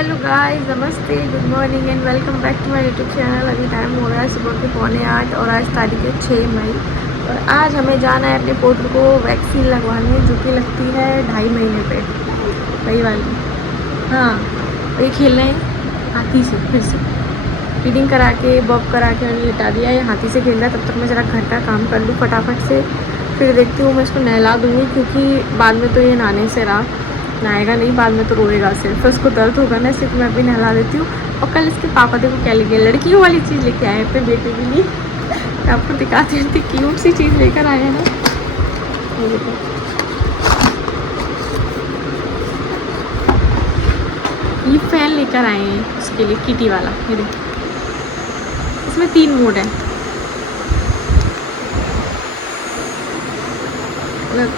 Hello guys, नमस्ते, good morning and welcome back to my YouTube channel. अभी time हो रहा है सुबह के 7:45 और आज तारीख है 6 मई। और आज हमें जाना है अपने पोत्र को वैक्सीन लगवाने, जो कि लगती है 2.5 महीने पे, वही वाली। हाँ, और ये खेल रहे हैं हाथी से। फिर से फीडिंग करा के बॉब करा के मैंने लिटा दिया। ये हाथी से खेल रहा है। तब तक मैं ज़रा घर का काम कर लूँ फटाफट से, फिर देखती हूँ मैं इसको नहला दूँगी, क्योंकि बाद में तो ये नहाने से रहा, नहाएगा नहीं, बाद में तो रोएगा सिर्फ, फिर उसको दर्द होगा ना, इसलिए तो मैं अभी नहला देती हूँ। और कल इसके पापा देखो क्या लेके, लड़कियों वाली चीज़ लेके आए अपने बेटे के लिए। मैं आपको दिखाती हूँ, इतनी क्यूट सी चीज़ लेकर आए हैं ना। ये देखो, ये फैन लेकर आए हैं उसके लिए, किटी वाला। ये देखो, इसमें 3 मोड है।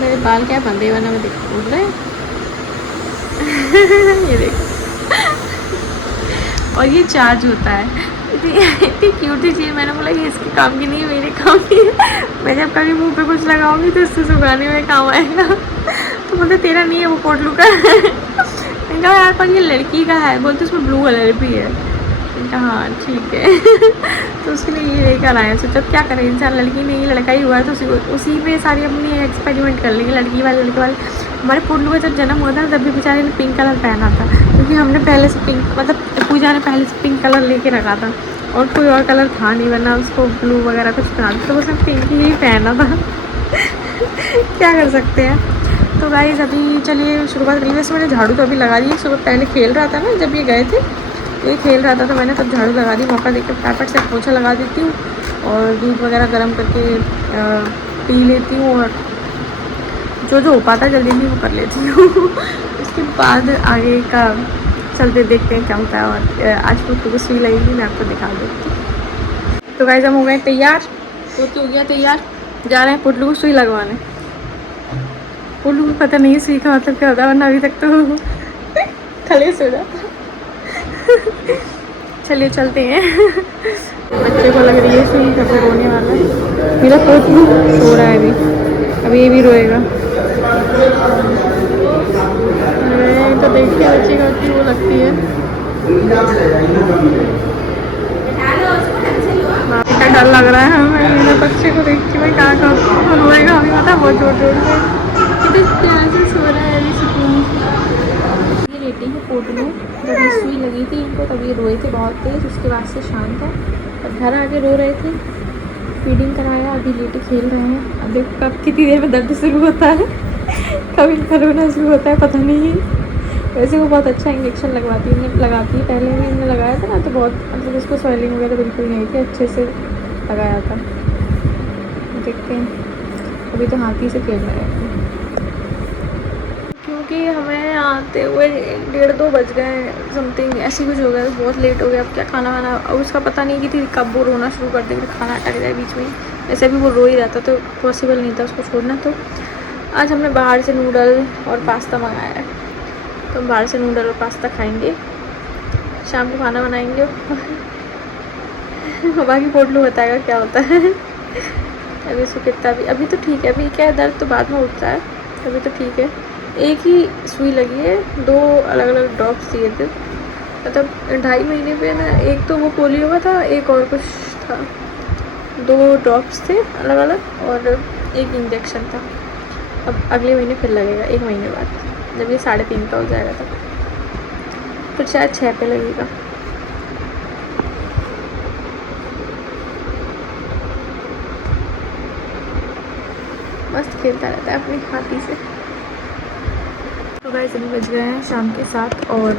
मेरे बाल क्या बंधे बना, मैं देखो उड़ रहे हैं। ये देखो, और ये चार्ज होता है। इतनी क्यूट सी चीज़, मैंने बोला ये इसके काम की नहीं है, मेरे काम की है। मैं जब कभी मुंह पे कुछ लगाऊंगी तो इससे सुखाने में काम आएगा। तो बोलते तेरा नहीं है, वो पोटलू का है। मैंने कहा यार पर ये लड़की का है, बोलते उसमें ब्लू कलर भी है। मैंने कहा हाँ ठीक है। तो उसके लिए ये लेकर आए। सोचा क्या करें, इंसान लड़की नहीं लड़का ही हुआ है, तो उसी पे सारी अपनी एक्सपेरिमेंट कर लेंगे, लड़की वाले लड़के वाले। हमारे पोटलू का जब जन्म हुआ था तब भी बेचारे ने पिंक कलर पहना था, क्योंकि हमने पहले से पिंक, मतलब पूजा ने पहले से पिंक कलर लेके रखा था, और कोई और कलर था नहीं, वरना उसको ब्लू वगैरह कुछ पहना था, तो उसने पिंक ही पहना था। क्या कर सकते हैं। तो गाइस अभी चलिए शुरुआत करिए। वैसे मैंने झाड़ू तो अभी लगा दी, सुबह पहले खेल रहा था ना, जब ये गए थे ये खेल रहा था, तो मैंने तब झाड़ू लगा दी। मौका देकर फटाफट से पोछा लगा देती हूँ और दूध वगैरह गर्म करके पी लेती हूँ, और जो हो पाता जल्दी जल्दी वो कर लेती हूँ। उसके बाद आगे का चलते देखते हैं क्या होता है। और आज पोतलू को सुई लगेगी, मैं आपको दिखा देती हूँ। तो गाइस हम हो गए तैयार, पोतलू हो गया तैयार, जा रहे हैं पोतलू को सुई लगवाने। पोतलू को पता नहीं है सुई का मतलब क्या होता है, वरना अभी तक तो खले सो जाता। चलिए चलते हैं। बच्चे को लग रही है सुई, कब रोने वाला है। मेरा पोतलू सो रहा है अभी ये भी रोएगा। तो देखिए बच्चे का की वो लगती है, इतना डर लग रहा है हमें मेरे बच्चे को देख के। मैं क्या करूँ, रोएगा अभी, पता बहुत जोर जोर से। कितने प्यार से सो रहा है अभी सुकून। ये लेटी है पोटलू, जब ये सुई लगी थी इनको तब ये रोए थे बहुत तेज, उसके बाद से शांत है। और घर आके रो रहे थे, फीडिंग कराया, अभी लेटे खेल रहे हैं। अब देखो कब कितनी देर में दर्द शुरू होता है। कभी रोना शुरू होता है पता नहीं। वैसे वो बहुत अच्छा इंजेक्शन लगाती है, पहले भी हमने लगाया था ना, तो बहुत मतलब उसको स्वेलिंग वगैरह बिल्कुल नहीं थी, अच्छे से लगाया था। देखते हैं, अभी तो हाथी से खेल रहे हैं, क्योंकि हमें आते हुए 1:30-2 बज गए समथिंग, ऐसी कुछ हो गया, बहुत लेट हो गया। अब क्या खाना वाना, और उसका पता नहीं कि थी कब वो रोना शुरू कर देगी, खाना अटक जाए बीच में। वैसे भी वो रो ही रहता, तो पॉसिबल नहीं था उसको छोड़ना। तो आज हमने बाहर से नूडल और पास्ता मंगाया है, तो हम बाहर से नूडल और पास्ता खाएंगे, शाम को खाना बनाएंगे। बाकी पोटलू बताएगा क्या होता है। अभी उसको कितना भी, अभी तो ठीक है, अभी क्या है दर्द तो बाद में उठता है, अभी तो ठीक है। एक ही सुई लगी है, 2 अलग अलग ड्रॉप्स दिए थे, मतलब 2.5 महीने पे ना। एक तो वो पोलियो का था, एक और कुछ था, 2 ड्रॉप्स थे अलग अलग, और एक इंजेक्शन था। अब अगले महीने फिर लगेगा, 1 महीने बाद, जब ये 3.5 का हो जाएगा तब फिर शायद 6 पे लगेगा। मस्त खेलता रहता है अपनी हाथी से। तो गाइस अभी बज गए हैं शाम के 7, और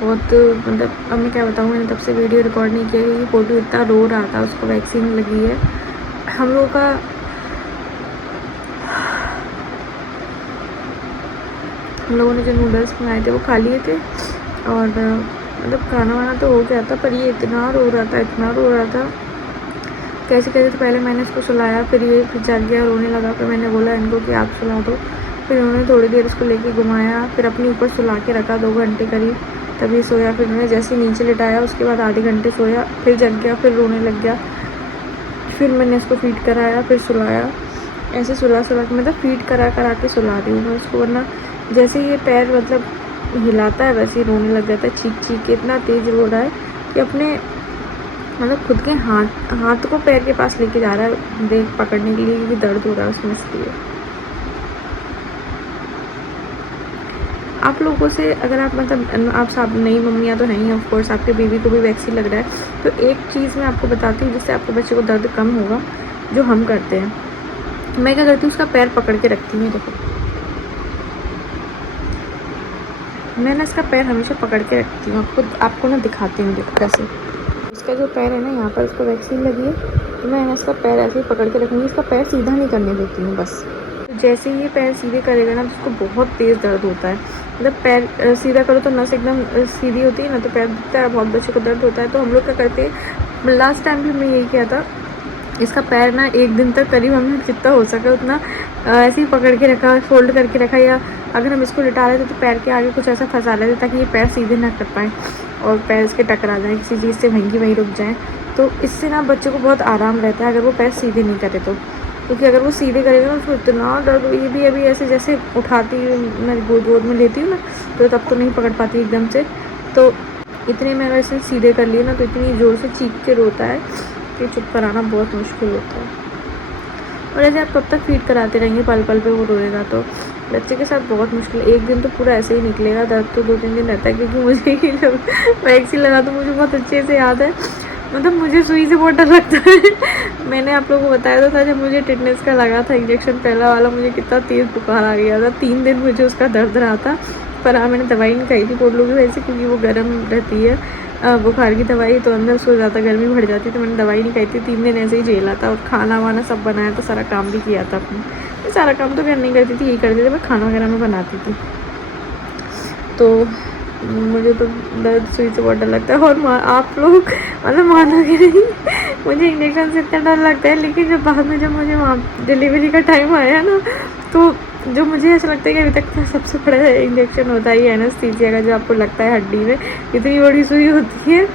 बहुत मतलब अब मैं क्या बताऊँ, मैंने तब से वीडियो रिकॉर्ड नहीं किया क्योंकि पोटू इतना रो रहा था, उसको वैक्सीन लगी है। हम लोगों का हम लोगों ने जो नूडल्स मंगाए थे वो खा लिए थे, और मतलब खाना वाना तो हो गया था, पर ये इतना रो रहा था, इतना रो रहा था। कैसे कैसे तो पहले मैंने इसको सुलाया, फिर ये फिर जग गया, रोने लगा। फिर मैंने बोला इनको कि आप सुला दो, फिर उन्होंने थोड़ी देर इसको लेके घुमाया, फिर अपने ऊपर सुला के रखा 2 घंटे करीब, तभी सोया। फिर उन्होंने जैसे नीचे लिटाया उसके बाद आधे घंटे सोया, फिर जग गया, फिर रोने लग गया। फिर मैंने इसको फीड कराया, फिर सुलाया, ऐसे सुला के मतलब फीड करा के सुला रही हूँ मैं उसको, वरना जैसे ये पैर मतलब हिलाता है वैसे ही रोने लग जाता है, चीख चीख के इतना तेज़ रो रहा है कि अपने मतलब खुद के हाथ को पैर के पास लेके जा रहा है ब्रेक पकड़ने के लिए, क्योंकि दर्द हो रहा है उसमें, इसलिए। आप लोगों से अगर आप मतलब आप सब नई मम्मियाँ तो हैं ही, ऑफ कोर्स आपके बेबी को भी वैक्सीन लग रहा है, तो एक चीज़ मैं आपको बताती हूँ जिससे आपके बच्चे को दर्द कम होगा, जो हम करते हैं। मैं क्या करती हूँ, उसका पैर पकड़ के रखती हूँ। देखो मैं ना इसका पैर हमेशा पकड़ के रखती हूँ, आपको ना दिखाती हूँ। देखो कैसे इसका जो पैर है ना, यहाँ पर इसको वैक्सीन लगी है, तो मैं ना इसका पैर ऐसे ही पकड़ के रखूँगी, इसका पैर सीधा नहीं करने देती हूँ बस। तो जैसे ही ये पैर सीधे करेगा ना, तो उसको बहुत तेज़ दर्द होता है। मतलब पैर सीधा करो तो नस एकदम सीधी होती है ना, तो पैर दिखता है, बहुत बच्चे को दर्द होता है। तो हम लोग क्या करते हैं, लास्ट टाइम भी हमने यही किया था, इसका पैर ना एक दिन तक करीब हमने जितना हो सका उतना ऐसे ही पकड़ के रखा, फोल्ड करके रखा, या अगर हम इसको लिटा रहे थे तो पैर के आगे कुछ ऐसा फंसा लेते ताकि ये पैर सीधे ना कर पाएँ और पैर इसके टकरा जाए किसी चीज़ से, वहीं की वहीं रुक जाएँ। तो इससे ना बच्चे को बहुत आराम रहता है अगर वो पैर सीधे नहीं करे तो, क्योंकि अगर वो सीधे करेगा ना उसको इतना दर्द। ये भी अभी ऐसे जैसे उठाती मैं गोद में लेती हूँ ना, तो तब तो नहीं पकड़ पाती एकदम से, तो इतने में अगर इसे सीधे कर लिए ना तो इतनी ज़ोर से चीख के रोता है कि चुप कराना बहुत मुश्किल होता है। और ऐसे आप कब तक फीड कराते रहेंगे, पल पल पे वो रोएगा तो बच्चे के साथ बहुत मुश्किल। एक दिन तो पूरा ऐसे ही निकलेगा, दर्द तो 2-3 दिन रहता है, क्योंकि मुझे ही जब वैक्सीन लगा तो मुझे बहुत अच्छे से याद है, मतलब मुझे सुई से बहुत डर लगता है। मैंने आप लोगों को बताया था जब मुझे टिटनेस का लगा था इंजेक्शन पहला वाला, मुझे कितना तेज़ बुखार आ गया था, 3 दिन मुझे उसका दर्द रहा था। पर हाँ, मैंने दवाई नहीं खाई थी पोलियो की वजह से, क्योंकि वो गर्म रहती है बुखार की दवाई, तो अंदर उसको ज़्यादा गर्मी बढ़ जाती, तो मैंने दवाई नहीं खाई थी। 3 दिन ऐसे ही झेला था, और खाना वाना सब बनाया था, सारा काम भी किया था अपने। मैं सारा काम तो घर नहीं करती थी, यही करती थी, मैं खाना वगैरह में बनाती थी। तो मुझे तो दर्द सुई से बहुत डर लगता है। और आप लोग मतलब मानोगे नहीं, मुझे इंजेक्शन से इतना डर लगता है, लेकिन जब बाद में जब मुझे वहाँ डिलीवरी का टाइम आया ना, तो जो मुझे ऐसा लगता है कि अभी तक का सबसे बड़ा इंजेक्शन होता है ये एनेस्थीसिया का, जो आपको लगता है हड्डी में इतनी बड़ी सुई होती है,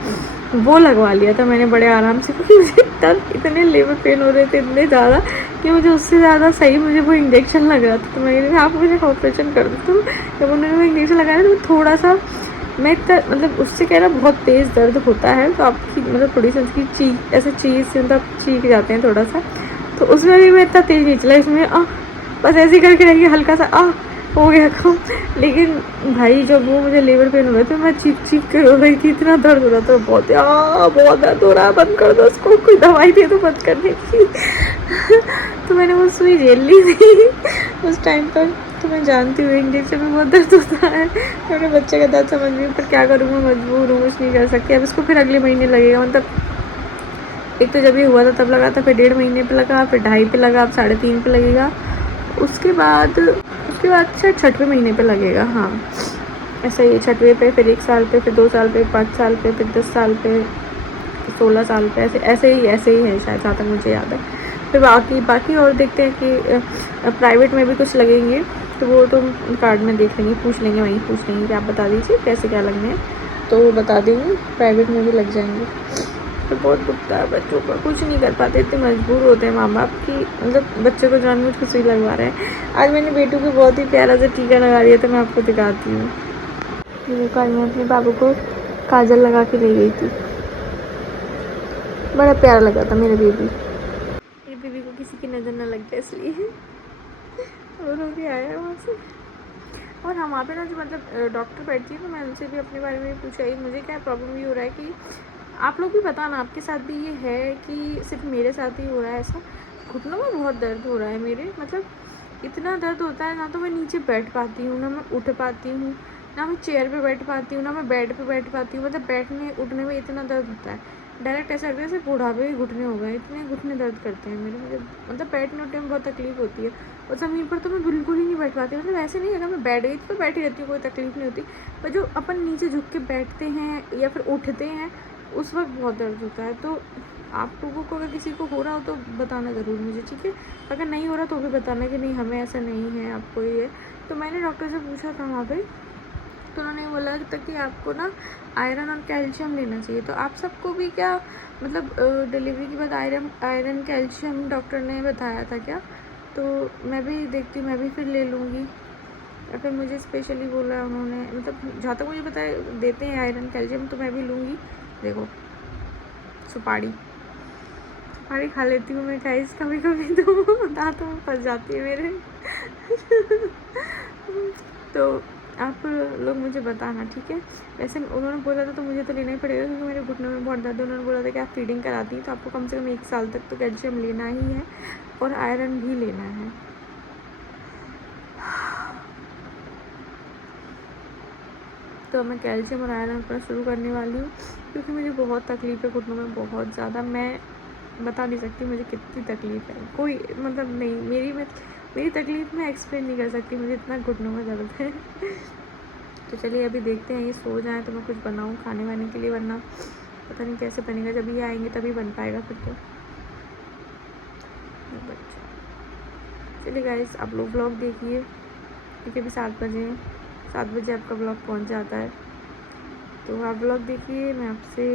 वो लगवा लिया था मैंने बड़े आराम से, क्योंकि मुझे तब इतने लेबर पेन हो रहे थे इतने ज़्यादा कि मुझे उससे ज़्यादा सही मुझे वो इंजेक्शन लग रहा था। तो मैं आप मुझे ऑपरेशन कर दो। तो जब उन्होंने वो इंजेक्शन लगाया तो थोड़ा सा मैं इतना मतलब उससे कह रहा बहुत तेज़ दर्द होता है, तो आपकी मतलब थोड़ी सी उसकी चीख ऐसे चीज़ से मतलब चीख जाते हैं थोड़ा सा, तो उसमें भी मैं इतना तेज़ नहीं चला, इसमें बस ऐसे ही करके रहिए हल्का सा हो गया कम। लेकिन भाई जब वो मुझे लेबर पेन हो रहे थे, मैं चीख के रो रही थी, इतना दर्द हो रहा था, बहुत दर्द हो रहा है, बंद कर दो उसको, कोई दवाई दे दो बंद करने की। तो मैंने वो सुई झेल ली थी उस टाइम पर। तो मैं जानती हूँ इंजेक्शन में बहुत दर्द होता है, तो अपने बच्चे का दर्द समझ रही हूँ, पर क्या करूँ, मैं मजबूर हूँ, कुछ नहीं कर सकती। अब इसको फिर अगले महीने लगेगा, मतलब एक तो जब ये हुआ था तब लगा था, फिर 1.5 महीने पे लगा, फिर 2.5 पे लगा, अब 3.5 पे लगेगा, उसके बाद शायद 6वें महीने पे लगेगा। हाँ ऐसा ही है, 6वें पे, फिर 1 साल पे, फिर 2 साल पे, 5 साल पे, फिर 10 साल पे, 16 साल पे, ऐसे ही है शायद, जहाँ तक मुझे याद है। फिर बाकी और देखते हैं कि प्राइवेट में भी कुछ लगेंगे, तो वो तो कार्ड में देख लेंगे, पूछ लेंगे, वहीं पूछ लेंगे कि आप बता दीजिए कैसे क्या लगने हैं, तो वो बता देंगे, प्राइवेट में भी लग जाएंगे। तो बहुत दुखता है बच्चों का, कुछ नहीं कर पाते, इतने मजबूर होते हैं माँ बाप की, मतलब बच्चे को जानबूझ के सुई लगवा रहे हैं। आज मैंने बेटू को बहुत ही प्यारा सा टीका लगा दिया था, मैं आपको दिखाती हूँ। देखो आज मैं अपने बाबू को काजल लगा के ले गई थी, बड़ा प्यारा लगा था मेरे बेबी को किसी की नज़र ना लग जाए इसलिए रो के आया वहाँ से। और हम वहाँ पे ना जो मतलब डॉक्टर बैठती है, तो मैं उनसे भी अपने बारे में पूछा, मुझे क्या प्रॉब्लम ये हो रहा है कि आप लोग भी बताना आपके साथ भी ये है कि सिर्फ मेरे साथ ही हो रहा है ऐसा। घुटनों में बहुत दर्द हो रहा है मेरे, मतलब इतना दर्द होता है, ना तो मैं नीचे बैठ पाती हूँ, ना मैं उठ पाती हूँ, ना मैं चेयर पे बैठ पाती हूँ, ना मैं बेड पे बैठ पाती हूँ, मतलब बैठने उठने में इतना दर्द होता है, डायरेक्ट ऐसा लगता है जैसे बुढ़ापे के घुटने हो गए, इतने घुटने दर्द करते हैं मेरे, मुझे मतलब बैठने उठने में बहुत तकलीफ होती है। और ज़मीन पर तो मैं बिल्कुल ही नहीं बैठ पाती, मतलब ऐसे नहीं, अगर मैं बैठ गई तो बैठी रहती हूँ, कोई तकलीफ नहीं होती, पर जो अपन नीचे झुक के बैठते हैं या फिर उठते हैं उस वक्त बहुत दर्द होता है। तो आप लोगों को अगर किसी को हो रहा हो तो बताना ज़रूर मुझे, ठीक है? अगर नहीं हो रहा तो भी बताना कि नहीं हमें ऐसा नहीं है, आपको ये है। तो मैंने डॉक्टर से पूछा था वहाँ पे, तो उन्होंने बोला था कि आपको ना आयरन और कैल्शियम लेना चाहिए। तो आप सबको भी क्या मतलब डिलीवरी के बाद आयरन कैल्शियम डॉक्टर ने बताया था क्या? तो मैं भी देखती हूँ, मैं भी फिर ले लूँगी। या फिर मुझे स्पेशली बोला उन्होंने, मतलब जहाँ तक मुझे पता है देते हैं आयरन कैल्शियम, तो मैं भी लूँगी। देखो सुपारी खा लेती हूँ मैं गाइस कभी कभी, तो दांतों में फंस जाती है मेरे। तो आप लोग मुझे बताना, ठीक है। वैसे उन्होंने बोला था तो मुझे तो लेना ही पड़ेगा, क्योंकि मेरे घुटनों में बहुत दर्द है। उन्होंने बोला था कि आप फीडिंग कराती हैं तो आपको कम से कम 1 साल तक तो कैल्शियम लेना ही है और आयरन भी लेना है। तो मैं कैल्शियम और आयरन अपना शुरू करने वाली हूँ, क्योंकि मुझे बहुत तकलीफ़ है घुटनों में, बहुत ज़्यादा। मैं बता नहीं सकती मुझे कितनी तकलीफ़ है, कोई मतलब नहीं, मेरी तकलीफ़ मैं एक्सप्लेन नहीं कर सकती, मुझे इतना घुटनों में दर्द है। तो चलिए अभी देखते हैं, ये सो जाएं तो मैं कुछ बनाऊँ खाने वाने के लिए, वरना पता नहीं कैसे बनेगा। जब ये आएंगे तभी बन पाएगा फिर तो। बच्चा चलिए गाइस, आप लोग व्लॉग देखिए, क्योंकि अभी 7 बजे हैं, 7 बजे आपका व्लॉग पहुंच जाता है। तो आप व्लॉग देखिए, मैं आपसे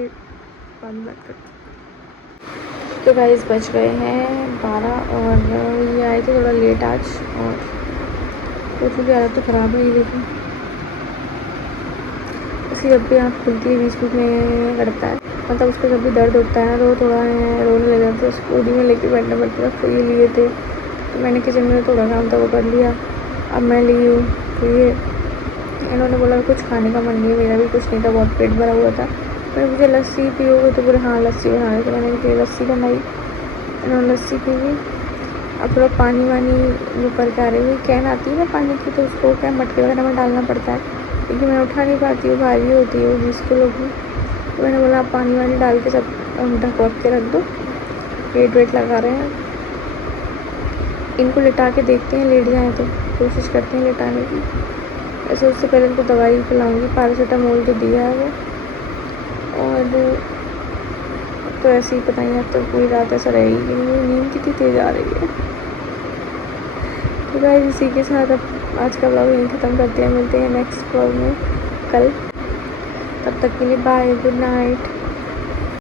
बाद में बात करती हूँ। तो गाइस बज गए हैं 12 और ये आए थे थोड़ा लेट आज, और कुछ की हालत तो ख़राब है। ये देखिए उसकी जब भी आँख खुलती है बीच बीच में करता है, मतलब उसको जब भी दर्द होता है ना तो थोड़ा रोने लग जाता है। उसको गोदी में लेके बैठना पड़ता है। तो ये लिए थे, तो मैंने किचन में थोड़ा काम था वो कर लिया, अब मैं ली हूँ। तो ये इन्होंने बोला कुछ खाने का मन नहीं है, मेरा भी कुछ नहीं था, बहुत पेट भरा हुआ था। फिर मुझे लस्सी पियोगे, तो बोले हाँ लस्सी बनाने, तो मैंने फिर लस्सी बनाई, इन्होंने लस्सी पी ली। अब थोड़ा पानी वानी वो करके आ रही हुई, कैन आती है ना पानी की, तो उसको क्या मटके वगैरह में डालना पड़ता है, क्योंकि मैं उठा नहीं पाती हूँ, भारी होती है वो 20 किलो की। तो मैंने बोला आप पानी वानी डाल के सब ढक वक के रख दो। वेट लगा रहे हैं, इनको लिटा के देखते हैं, लेट जाएँ तो कोशिश करते हैं लिटाने की। ऐसे उससे पहले इनको दवाई पिलाऊंगी, पैरासीटामोल तो दिया है वो, और तो ऐसे ही पता नहीं, अब तो पूरी रात ऐसा रहेगी कि मेरी नींद कितनी तेज़ आ रही है। तो गाइस इसी के साथ अब आज का व्लॉग यहीं ख़त्म करते हैं, मिलते हैं नेक्स्ट व्लॉग में कल। तब तक के लिए बाय, गुड नाइट।